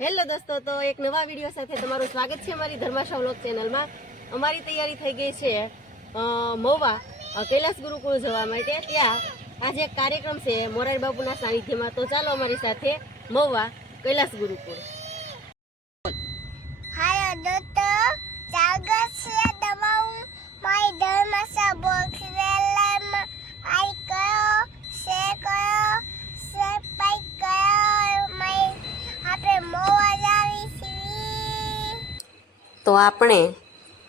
Hello દોસ્તો, તો એક નવા વીડિયો સાથે તમારું સ્વાગત છે અમારી ધર્માશા વ્લોગ ચેનલમાં. અમારી તૈયારી થઈ ગઈ છે મહુવા કૈલાસ ગુરુકુળ જવા માટે. ત્યાં આજે એક કાર્યક્રમ છે, મોરારી બાપુના સાનિધ્યમાં. તો ચાલો અમારી સાથે મહુવા, કૈલાસ ગુરુકુળ. હાલો દોસ્તો, સ્વાગત છે તમારું મારી ધર્માશા બોક્સવેલમાં તો આપણે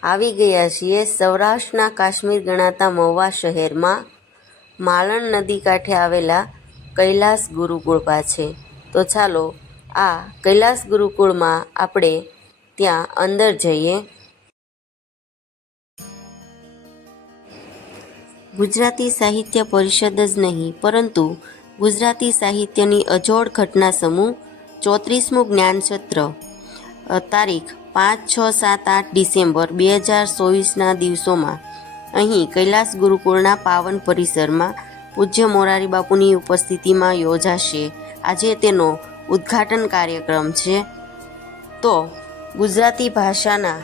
આવી ગયા છીએ સૌરાષ્ટ્રના કાશ્મીર ગણાતા મહુવા શહેરમાં. માલણ નદી કાંઠે આવેલા કૈલાસ ગુરુકુળ પાસે. તો ચાલો આ કૈલાસ ગુરુકુળમાં આપણે ત્યાં અંદર જઈએ. ગુજરાતી સાહિત્ય પરિષદ જ નહીં, પરંતુ ગુજરાતી સાહિત્યની અજોડ ઘટના સમૂહ ચોત્રીસમું જ્ઞાનસત્ર તારીખ પાંચ, છ, સાત, આઠ ડિસેમ્બર બે હજાર ચોવીસના દિવસોમાં અહીં કૈલાસ ગુરુકુળના પાવન પરિસરમાં પૂજ્ય મોરારી બાપુની ઉપસ્થિતિમાં યોજાશે. આજે તેનો ઉદ્ઘાટન કાર્યક્રમ છે. તો ગુજરાતી ભાષાના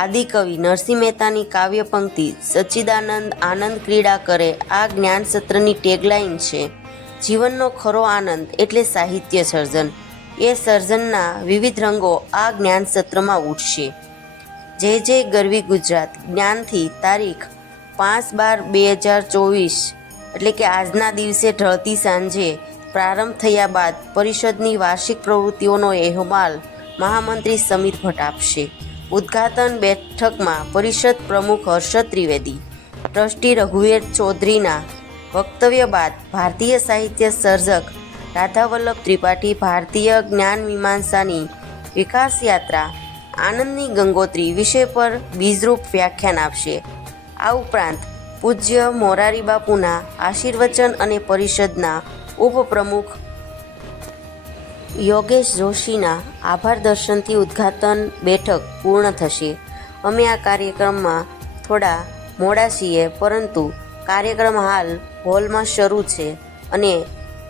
આદિકવિ નરસિંહ મહેતાની કાવ્ય પંક્તિ સચ્ચિદાનંદ આનંદ ક્રીડા કરે આ જ્ઞાનસત્રની ટેગલાઇન છે, જીવનનો ખરો આનંદ એટલે સાહિત્ય સર્જન. એ સર્જનના વિવિધ રંગો આ જ્ઞાન સત્રમાં ઉઠશે. જય જય ગરવી ગુજરાત. જ્ઞાનથી તારીખ પાંચ બાર બે હજાર ચોવીસ, એટલે કે આજના દિવસે ઢળતી સાંજે પ્રારંભ થયા બાદ પરિષદની વાર્ષિક પ્રવૃત્તિઓનો અહેવાલ મહામંત્રી સમિત ભટ્ટ આપશે. ઉદ્ઘાટન બેઠકમાં પરિષદ પ્રમુખ હર્ષદ ત્રિવેદી, ટ્રસ્ટી રઘુવીર ચૌધરીના વક્તવ્ય બાદ ભારતીય સાહિત્ય સર્જક રાધાવલ્લભ ત્રિપાઠી ભારતીય જ્ઞાન મીમાંસાની વિકાસ યાત્રા આનંદની ગંગોત્રી વિષય પર બીજરૂપ વ્યાખ્યાન આપશે. આ ઉપરાંત પૂજ્ય મોરારી બાપુના આશીર્વચન અને પરિષદના ઉપપ્રમુખ યોગેશ જોશીના આભાર દર્શનથી ઉદ્ઘાટન બેઠક પૂર્ણ થશે. અમે આ કાર્યક્રમમાં થોડા મોડા છીએ, પરંતુ કાર્યક્રમ હાલ હોલમાં શરૂ છે અને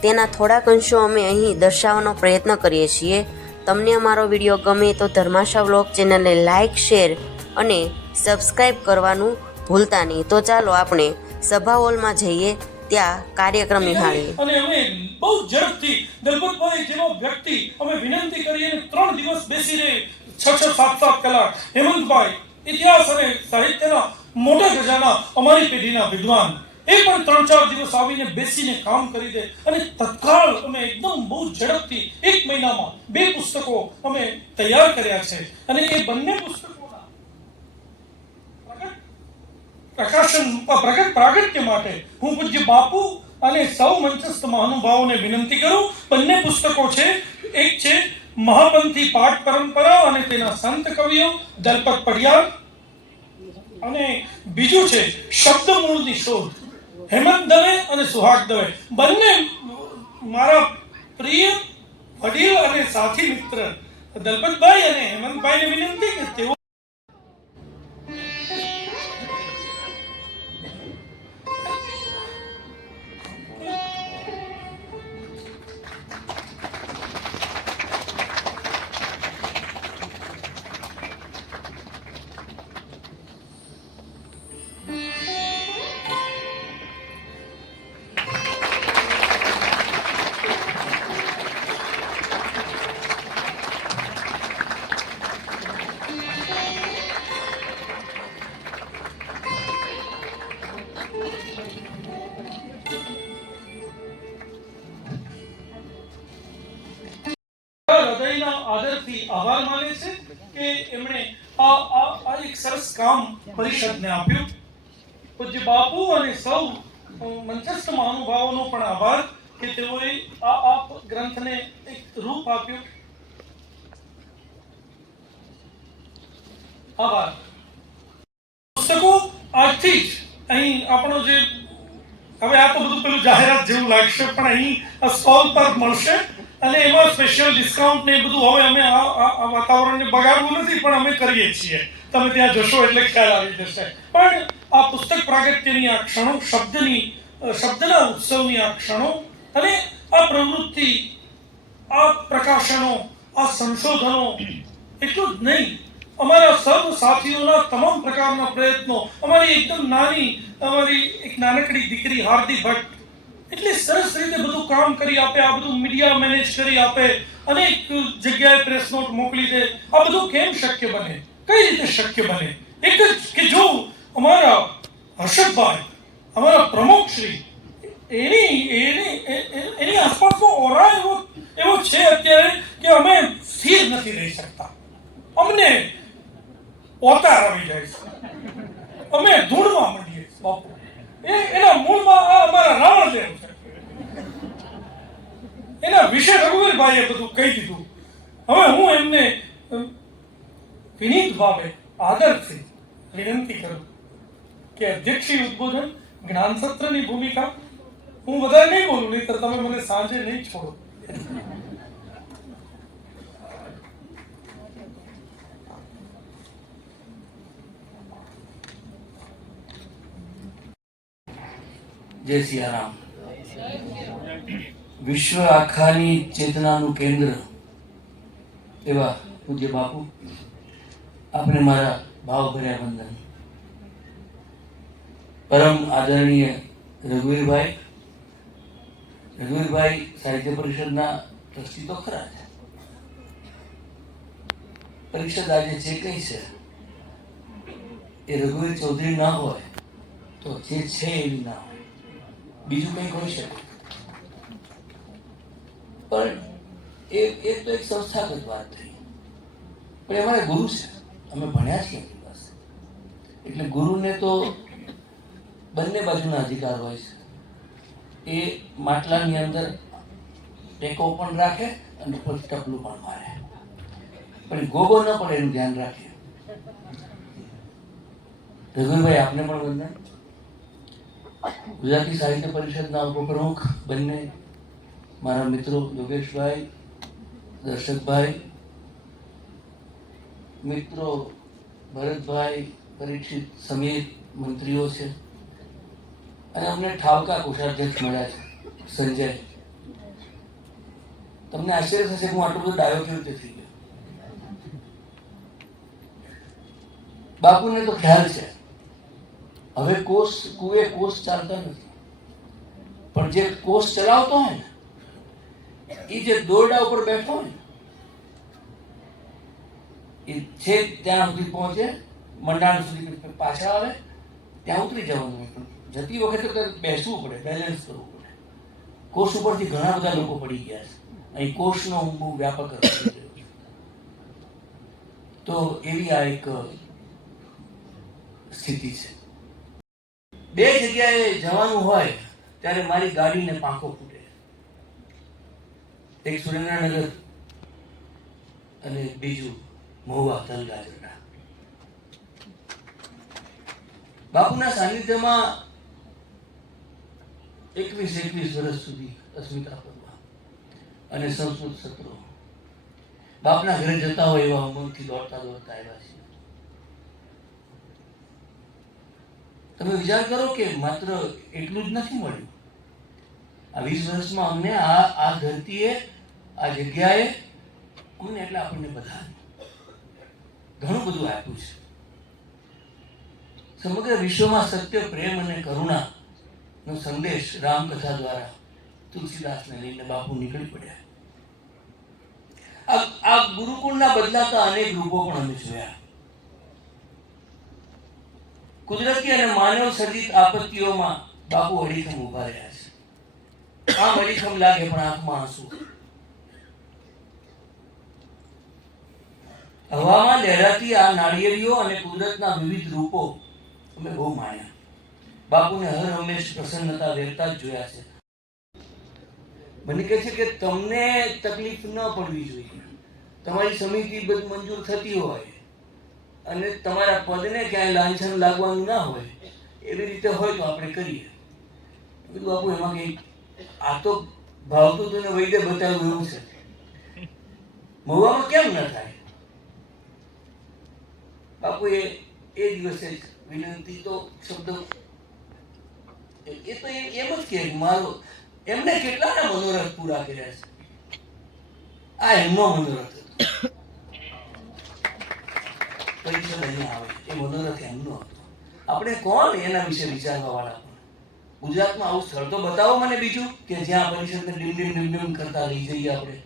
તેના થોડાક અંશો અમે અહીં દર્શાવવાનો પ્રયત્ન કરીએ છીએ. તમને અમારો વીડિયો ગમે તો ધર્માશા વ્લોગ ચેનલને લાઇક શેર અને સબસ્ક્રાઈબ કરવાનું ભૂલતા નહીં. તો ચાલો આપણે સભા હોલમાં જઈએ, ત્યાં કાર્યક્રમ નિહાળીએ. અને અમે બહુ ઝડપથી દલપતભાઈ જેવો વ્યક્તિ અમે વિનંતી કરી અને ત્રણ દિવસ બેસીને છ છ સાત સાત કલાક હેમંતભાઈ ઇતિહાસ અને સાહિત્યના મોટા ખજાના અમારી પેઢીના વિદ્વાન એ પણ ત્રણ ચાર દિવસ આવીને બેસીને કામ કરી દે અને તત્કાળ અમે એકદમ બહુ ઝડપથી એક મહિનામાં બે પુસ્તકો અમે તૈયાર કર્યા છે. અને એ બંને પ્રકાશન, પ્રગટ પ્રાગટ્ય માટે હું પૂજ્ય બાપુ અને સૌ મંચસ્થ મહાનુભાવોને વિનંતી કરું, બંને પુસ્તકો છે, એક છે મહાપંથી પાઠ પરંપરા અને તેના સંત કવિઓ દલપત પડિયાર અને બીજું છે શબ્દ મૂળની શોધ. હેમંત દવે અને સુહાગ દવે. બંને મારા પ્રિય વડીલ અને સાથી મિત્ર, દલપતભાઈ અને હેમંતભાઈને વિનંતી કે તેઓ આદરથી આભાર માને છે કે એમણે આ આ એક સરસ કામ પરિષદને આપ્યું. પૂજ્ય બાપુ અને સૌ મંચસ્થ મહાનુભાવોનો પણ આભાર કે તેઓએ આ આ ગ્રંથને એક રૂપ આપ્યું. આભાર. પુસ્તકો આજથી જ અહીં આપણો જે હવે આ તો બધું પેલું જાહેરાત જેવું લાગશે, પણ અહીં સ્ટોલ પર મળશે. અને એમાં સ્પેશિયલ ડિસ્કાઉન્ટ ને બધું હવે અમે આ વાતાવરણને બગાડવું નથી, પણ અમે કરીએ છીએ. તમે ત્યાં જશો એટલે ખ્યાલ આવી જશે. પણ આ પુસ્તક પ્રાગત્યની આ ક્ષણો, શબ્દની શબ્દના ઉત્સવની આ ક્ષણો અને આ પ્રવૃત્તિ, આ પ્રકાશનો, આ સંશોધનો, એટલું જ નહીં. અમારા સર્વ સાથીઓના તમામ પ્રકારના પ્રયત્નો, અમારી એકદમ નાની, અમારી એક નાનકડી દીકરી હાર્દિક ભટ્ટ એટલી સરસ રીતે બધું કામ કરી આપે, આ બધું મીડિયા મેનેજ કરી આપે, અનેક જગ્યાએ પ્રેસ નોટ મોકલી દે. આ બધું કેમ શક્ય બને? કઈ રીતે શક્ય બને? એક જ કે જો અમારા હર્ષદભાઈ, અમારા પ્રમુખ શ્રી, એની એની એની આસપાસનો ઓરા એવો એવો છે અત્યારે કે અમે સ્થિર નથી રહી શકતા. અમને ઓતાર આવી જાય છે. અમે ધૂળમાં મળીએ બાપુ. એ એના મૂળમાં આ અમારા રાવણદેવ છે. એના વિશે રઘુવીરભાઈએ બધું કહી દીધું. હવે હું એમને વિનીત ભાવે આદરથી વિનંતી કરું કે અધ્યક્ષી ઉદ્બોધન જ્ઞાન સત્રની ભૂમિકા હું વધારે નહીં બોલું, નહીતર તમે મને સાંજે નહીં છોડો. જય સિયારામ. વિશ્વ આખાની ચેતનાનું કેન્દ્ર એવા પૂજ્ય બાપુ, આપને મારા ભાવભર્યા વંદન. પરમ આદરણીય રઘુવીરભાઈ રઘુવીરભાઈ સાહિત્ય પરિષદના ટ્રસ્ટી તો ખરા છે. પરિષદ આજે જે કઈ છે, એ રઘુવીર ચૌધરી ના હોય, તો જે છે એવી ના હોય. બીજું કંઈક હોઈ શકે? પણ એ એ તો એક સંસ્થાગત વાત થઈ. પણ એ અમારા ગુરુ છે. અમે ભણ્યા છીએ એમની પાસે. એટલે ગુરુને તો બંને બાજુના અધિકાર હોય છે. એ માટલાની અંદર ટેકો પણ રાખે અને પછી ટપલું પણ મારે. પણ ગોગો ન પડે એનું ધ્યાન રાખે. રઘુભાઈ આપને પણ વંદન ગુજરાતી સાહિત્ય પરિષદના ઉપપ્રમુખ બંને મારા મિત્રો યોગેશભાઈ, દર્શકભાઈ, મિત્રો ભરતભાઈ, પરીક્ષિત સમીર, મંત્રીઓ છે. અને અમને ઠાવકા કોષાધ્યક્ષ મળ્યા છે, સંજય. તમને આશ્ચર્ય થશે કે હું આટલો બધો ડાયો કેવી રીતે થઈ ગયો? બાપુને તો ખ્યાલ છે. હવે કોષ કુએ કોષ ચાલતા નથી. પણ જે કોષ ચલાવતો હોય ને એ જે દોરડા ઉપર બેઠો હોય ને એ છે ત્યાં સુધી પહોંચે, મંડાણ સુધી પછી આવે, ત્યાં ઉતરી જવાનું હોય. જતી વખતે બેસવું પડે બેલેન્સ કરવું પડે. કોષ ઉપરથી ઘણા બધા લોકો પડી ગયા છે. અહીં કોષનો હું બહુ વ્યાપક. તો એવી આ એક સ્થિતિ છે. બે જગ્યાએ જવાનું હોય, ત્યારે મારી ગાડીને પાંખો ફૂટે. એક સુરેન્દ્રનગર અને બીજું મહુવા તલગાજરડા. બાપુના સાનિધ્યમાં એકવીસ એકવીસ વર્ષ સુધી અસ્મિતા પર્વ અને સંસ્કૃત સત્રો. બાપના ઘરે જતા હોય એવા ઉમંગથી દોડતા દોડતા આવ્યા છીએ. તમે વિચાર કરો કે માત્ર એટલું જ નથી મળ્યું. આ વીસ વર્ષમાં અમને આ આ ધરતીએ, આ જગ્યાએ અમને એટલે આપણને બધા ઘણું બધું આપ્યું છે. સમગ્ર વિશ્વમાં સત્ય, પ્રેમ અને કરુણા નો સંદેશ રામકથા દ્વારા તુલસીદાસને લઈને બાપુ નીકળી પડ્યા. આ ગુરુકુળના બદલાતા અનેક રૂપો પણ અમે જોયા. કુદરતી અને માનવ સર્જિત આપત્તિઓમાં બાપુ અડીખમ ઊભા રહ્યા છે. આમ અડીખમ લાગે પણ આંખમાં આંસુ. હવામાં લહેરાતી આ નાળિયેરીઓ અને કુદરતના વિવિધ રૂપો અમે બહુ માણ્યા. બાપુને હર હંમેશ પ્રસન્નતા વેરતા જ જોયા છે. મને કહે છે કે તમને તકલીફ ન પડવી જોઈએ. તમારી સમિતિ મંજૂર થતી હોય. અને તમારા પદને ક્યાંય લાંછન લાગવાનું ના હોય, એવી રીતે હોય તો આપણે કરીએ. બધું બાપુ, એમાં કંઈ આ તો ભાવતું તને વૈદ્ય બતાવ્યું એવું છે. મહુવામાં કેમ ન થાય? બાપુ એ એ દિવસે વિનંતી તો શબ્દ એ તો એમ જ કે, મારો, એમને કેટલાના મનોરથ પૂરા કર્યા છે? આ એમનો મનોરથ હતો. પરિષદ અહીંયા આવે એ મનોરથ એમનો હતો. આપણે કોણ એના વિશે વિચારવા વાળા ગુજરાતમાં આવું સ્થળ તો બતાવો મને બીજું, કે જ્યાં પરિષદને ડીમ ડીમ ડીમ ડીમ કરતા લઈ જઈએ આપણે.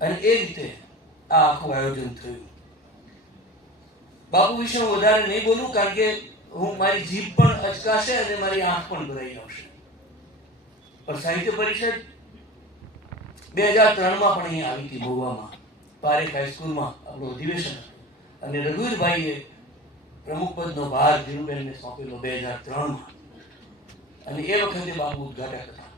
અને એ રીતે આ આખું આયોજન થયું. બાપુ વિશે હું વધારે નહીં બોલું, કારણ કે હું મારી જીભ પણ અચકાશે અને મારી આંખ પણ ભરાઈ આવશે. પણ સાહિત્ય પરિષદ બે હજાર ત્રણમાં પણ અહીંયા આવી હતી મહુવામાં પારેખ હાઈસ્કૂલમાં આપણું અધિવેશન અને રઘુવીરભાઈએ પ્રમુખપદનો ભાર ધીરુબેનને સોંપેલો બે હજાર ત્રણમાં. અને એ વખતે બાબુ ઉદઘાટક હતા.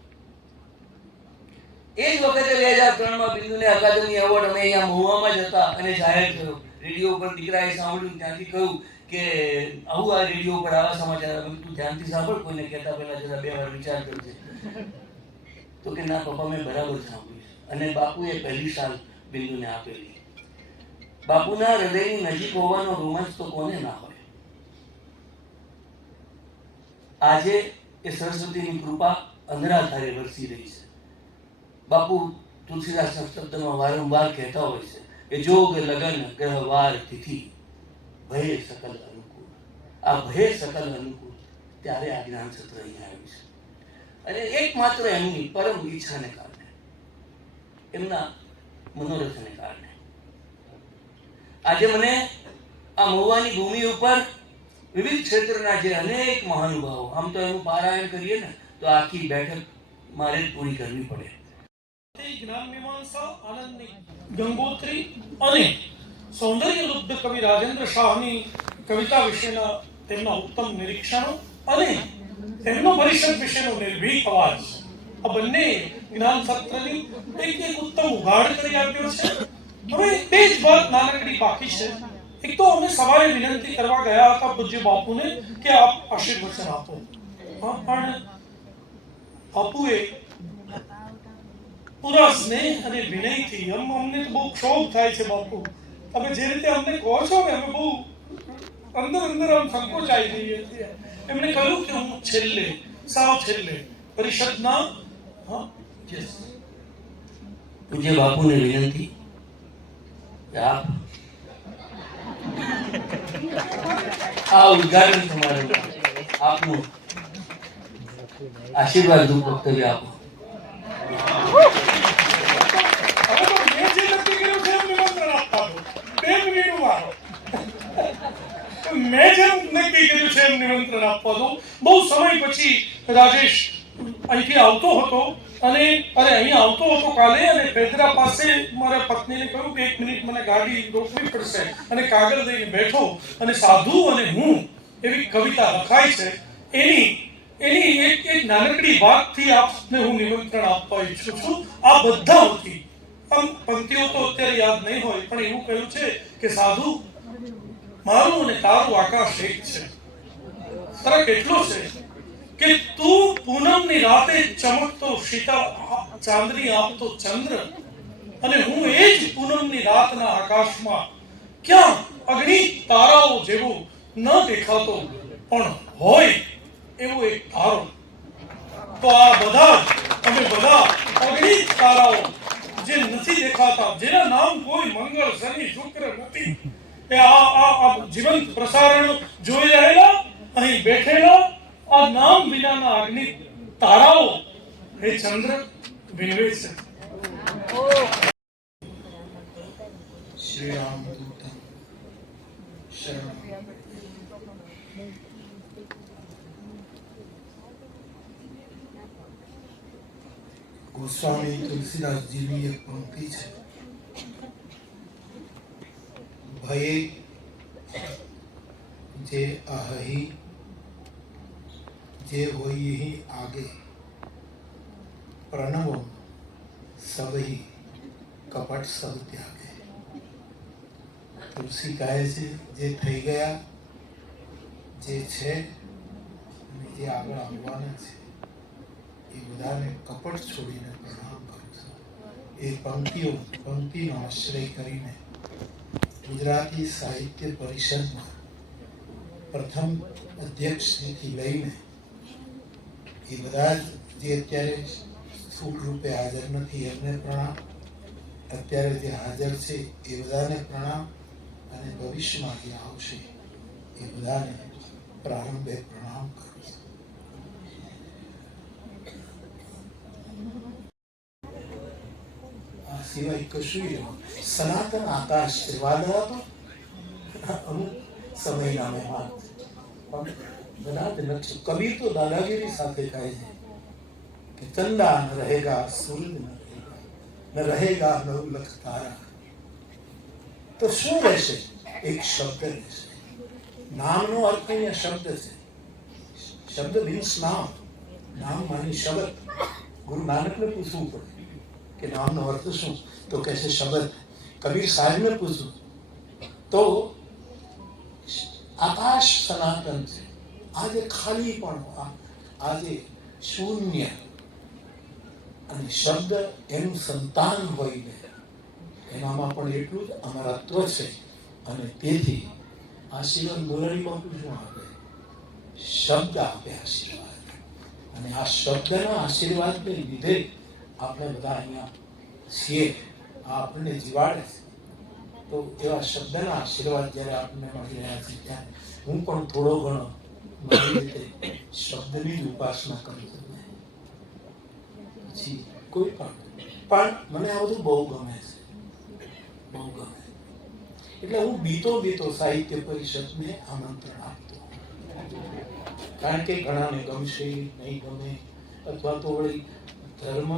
એ જ વખતે બે હજાર ત્રણમાં બિંદુને અકાદમી એવોર્ડ અમે અહીંયા મહુવામાં જ હતા અને જાહેર થયો. રેડિયો ઉપર દીકરાએ સાંભળ્યું ત્યાંથી કહ્યું કે, આવું આ રેડિયો ઉપર આવા સમાચાર તું ધ્યાનથી સાંભળ, કોઈને કહેતા પહેલા જરા બે વાર વિચાર કરજે. તો કે, ના પપ્પા, મેં બરાબર સાંભળ્યું. અને બાપુએ પહેલી સાલ બિંદુને આપેલી બાપુના હૃદયની નજીક હોવાનો રોમાંચ તો કોને ના હોય? આજે એ સરસ્વતીની કૃપા અંધરાધારે વરસી રહી છે. બાપુ તુલસીદાસના શબ્દમાં વારંવાર કહેતા હોય છે કે જોગ, લગન ગ્રહવાર તિથિ, ભય, સકલ, અનુકૂળ. આ ભય, સકલ, અનુકૂળ ત્યારે આ જ્ઞાન સત્ર અહીંયા આવ્યું છે. અને એકમાત્ર એમની પરમ ઈચ્છાને કારણે એમના મનોરથને કારણે. આજે મને આ મહુવાની ભૂમિ ઉપર વિવિધ ક્ષેત્રના જે અનેક મહાનુભાવો, આમ તો એનું પારાયણ કરીએ ને, તો આખી બેઠક મારે પૂરી કરવી પડે. ગંગોત્રી અને સૌંદર્ય લુબ્ધ કવિ રાજેન્દ્ર શાહની કવિતા વિશેના તેમના ઉત્તમ નિરીક્ષણો અને તેમનો પરિષદ વિશેનો નિર્ભીક અવાજ. બંને જ્ઞાન સત્રની એક એક ઉત્તમ ઉઘાડ કરી આપ્યો છે. હવે બે જ વાત નાનકડી બાકી છે. એક તો અમે સવારે વિનંતી કરવા ગયા હતા પૂજ્ય બાપુને કે આપ આશીર્વચન આપો. પણ બાપુએ પૂરા સ્નેહ અને વિનયથી અમ અમને તો બહુ ક્ષોભ થાય છે બાપુ. તમે જે રીતે અમને કહો છો ને, અમે બહુ અંદર અંદર આમ સંકોચાઈ જઈએ છીએ. એમણે કહ્યું કે હું છેલ્લે, સાવ છેલ્લે પરિષદના. પૂજ્ય બાપુને વિનંતી આપ આ ઉદઘાટન સમારંભ આપનું આશીર્વાદ રૂપ વક્તવ્ય આપો. મેં જેમ નક્કી કર્યું છે એમ નિમંત્રણ આપવાનું બહુ સમય પછી રાજેશ અહીંથી આવતો હતો અને અરે અહીં આવતો હતો કાલે અને પેદરા પાસે મારા પત્નીને કહ્યું કે એક મિનિટ મને ગાડી રોકવી પડશે અને કાગળ લઈને બેઠો અને સાધુ અને હું એવી કવિતા લખાય છે. એની એની એક એક નાનકડી વાતથી આપને હું નિમંત્રણ આપવા ઈચ્છું છું. આ બધાઓથી આમ પંક્તિઓ તો અત્યારે યાદ નહીં હોય, પણ એવું કહ્યું છે કે સાધુ મારું અને તારું આકાશ એક છે. ફરક એટલો છે કે તું પૂનમની રાતે ચમકતો સીતા ચાંદની આપતો ચંદ્ર. અને હું એ જ પૂનમની રાતના આકાશમાં ક્યાં અગ્નિ તારાઓ જેવો ન દેખાતો પણ હોય એવો એક તારો. તો આ બધા અમે બધા અગ્નિ તારાઓ જે નથી દેખાતા, જેના નામ કોઈ મંગળ, શનિ, શુક્ર નથી. એ આ આ જીવંત પ્રસારણ જોઈ રહેલા અહીં બેઠેલા આ નામ વિનાના અગ્નિ તારાઓ એ ચંદ્ર વિનવે છે. શ્રી રામદૂત શરણ ગોસ્વામી તુલસીદાસજીની એક પંક્તિ છે. ભયે જે અહહી જે હોઈ આગે પ્રણવો સબહી કપટ સબ ત્યાગે તુલસી કહે છે જે થઈ ગયા જે છે અને જે આગળ આવવાના છે એ બધાને કપટ છોડીને પ્રણામ કરું છું એ પંક્તિઓ પંક્તિનો આશ્રય કરીને ગુજરાતી સાહિત્ય પરિષદમાં પ્રથમ અધ્યક્ષથી લઈને એ બધા જ અત્યારે સ્થૂળ રૂપે હાજર નથી, એમને પ્રણામ. અત્યારે જે હાજર છે, એ બધાને પ્રણામ અને ભવિષ્યમાં જે આવશે, એ બધાને પ્રારંભે પ્રણામ આ સિવાય કશું સનાતન આકાશ આશીર્વાદ હતો અમુક સમયના મહેમાન. પણ બધા નથી કબીર તો દાદાગીરી સાથે કહે છે કે ચંદા ન રહેગા સૂરજ ન રહેગા ન રહેગા નવ લખ તારા તો શું રહેશે એક શબ્દ રહેશે નામનો અર્થ અહીંયા શબ્દ છે શબ્દ મીન્સ નામ નામ માની શબ્દ ગુરુ નાનકને પૂછવું પડે કે નામનો અર્થ શું તો કહે છે શબ્દ કબીર સાહેબને પૂછવું તો આકાશ સનાતન છે આજે ખાલી પણ આજે શૂન્ય. અને શબ્દ એનું સંતાન હોય ને, એનામાં પણ એટલું જ અમરત્વ છે. અને તેથી આશીર્વાદ પણ શું આપે શબ્દ આપે આશીર્વાદ. અને આ શબ્દના આશીર્વાદને લીધે આપણે બધા અહીંયા છીએ. આ આપણને જીવાડે તો એવા શબ્દના આશીર્વાદ જ્યારે આપણને મળી રહ્યા છે, ત્યારે હું પણ થોડો ઘણો મારી રીતે ઉપાસના કરી પછી કોઈ પણ. પણ મને આ બધું બહુ ગમે છે. બહુ ગમે. એટલે હું બીતો બીતો સાહિત્ય પરિષદને આમંત્રણ આપતો કારણ કે ઘણાને ગમશે, નહીં ગમે, અથવા તો વળી ધર્મ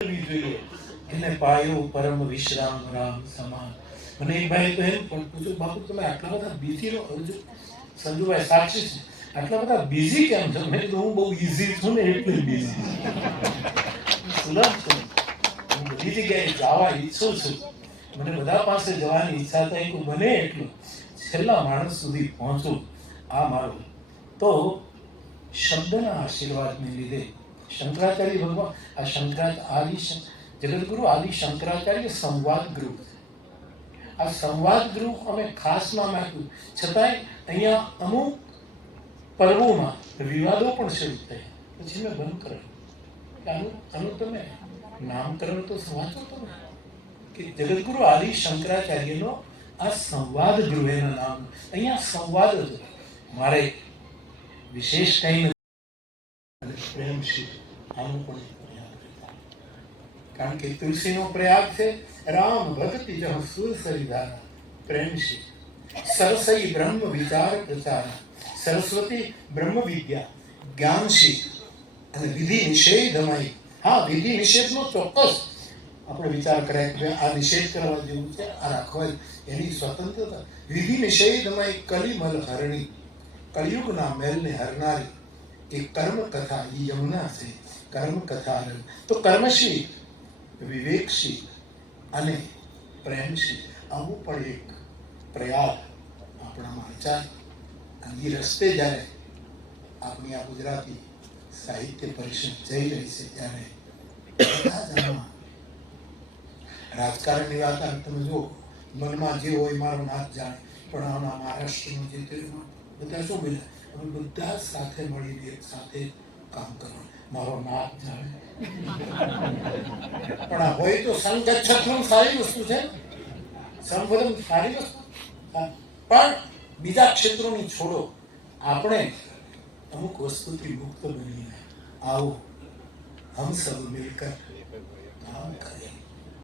જોઈએ એને પાયો પરમ વિશ્રામ રામ સમાન. મને એ ભાઈ તો એમ પૂછ્યું, બાપુ, તમે આટલા બધા બિઝી રહો? સંજુભાઈ સાચી છે. આટલા બધા બિઝી કેમ છો? મેં કીધું, હું બહુ ઇઝી છું ને એટલે બિઝી સુલભ છું. હું બધી જગ્યાએ જવા ઈચ્છું છું. મને બધા પાસે જવાની ઈચ્છા થાય કે બને એટલું. છેલ્લા માણસ સુધી પહોંચું. આ મારું. તો શબ્દના આશીર્વાદને લીધે શંકરાચાર્ય ભગવાન, આ શંકરા આદિ જગદગુરુ આદિ, શંકરાચાર્ય સંવાદ ગૃહ આ સંવાદ ગૃહ અમે ખાસમાં નામ છતાંય અહીંયા અમુક પર્વોમાં વિવાદો પણ શરૂ થયા. પછી મેં બંધ કર્યું આનું આનું તમે નામકરણ તો વાંચો તમે કે જગદગુરુ આદિ શંકરાચાર્યનો આ સંવાદ ગૃહ નામ. અહીંયા સંવાદ જ મારે વિશેષ કંઈ નથી. અને પ્રેમ છે. આનું પણ પ્રયાગ કારણ કે તુલસીનો પ્રયાગ છે રામ જહ સુર સરિધારા પ્રેમ છે સરસઈ બ્રહ્મ વિચાર પ્રચાર સરસ્વતી બ્રહ્મ વિદ્યા જ્ઞાન છે અને વિધિ નિષેધમય હા, વિધિ નિષેધનો ચોક્કસ આપણે વિચાર કર્યા કે આ નિષેધ કરવા જેવું છે, આ રાખવા એની સ્વતંત્રતા. વિધિ નિષેધમય કલિમલ હરણી. કળિયુગના મેલને હરનારી, એ કર્મ કથા એ યમુના છે, કર્મ કથા તો કર્મશી વિવેકશીલ અને પ્રેમથી આવું પણ એક પ્રયાગ આપણામાં રચાય અને રસ્તે જ્યારે આપણી આ ગુજરાતી સાહિત્ય પરિષદ જઈ રહી છે, ત્યારે બધા રાજકારણની વાત આવે, તમે જુઓ, મનમાં જે હોય મારો નાથ જાણે, પણ આના મહારાષ્ટ્રનું જે બધા શું બોલ્યા? અમે બધા સાથે મળીને એક સાથે કામ કરવાનું. મારો નાથ જાણે પણ આ હોય તો સંગચ્છત્વમ સારી વસ્તુ છે. સંવદમ સારી વસ્તુ. પણ બીજા ક્ષેત્રોની છોડો. આપણે અમુક વસ્તુથી મુક્ત બનીને આવો. હમ સબ મિલકર